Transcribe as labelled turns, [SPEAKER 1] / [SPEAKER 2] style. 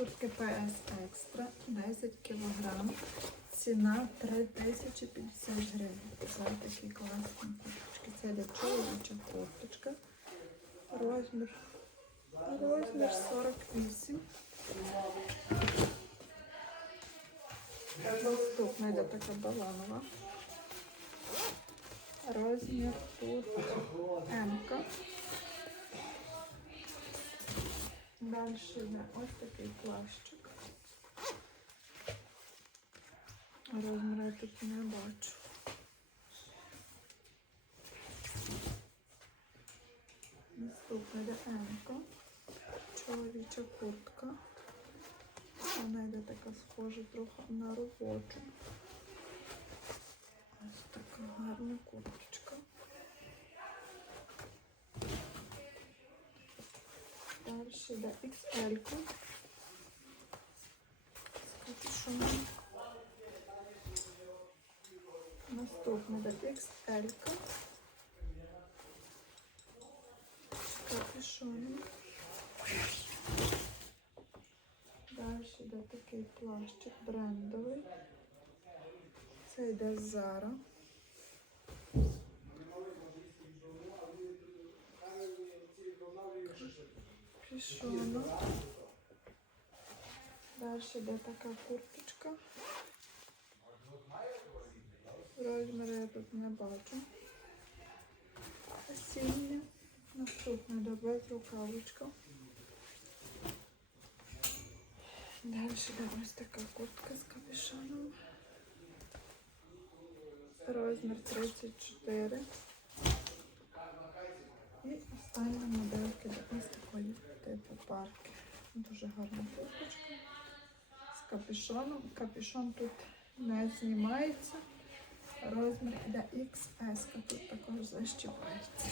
[SPEAKER 1] Куртки PS Extra 10 кг. Ціна 3050 гривень. Це такі класні курточки. Це для чоловіча курточка. Розмір. Розмір 48. Наступна йде така баланова. Розмір тут Далі йде ось такий плащик. Розміру я тут не бачу. Наступна йде М-ка. Чоловіча куртка. Вона йде така схожа трохи на робочу. Ось така гарна курточка. Далі йде XL. капюшоном. Наступна йде XL. -ка. Капюшоном. Далі йде такий плащик брендовий. Це йде з Zara. Пішона. Далі йде така курточка. Розміри я тут не бачу. Осіння. Наступна йде без рукавичка. Далі йде ось така куртка з капюшоном. Розмір 34. І остання моделька для ось такої типу парки. Дуже гарна курточка. З капюшоном. Капюшон тут не знімається. Розмір для XS, тут також защіпається.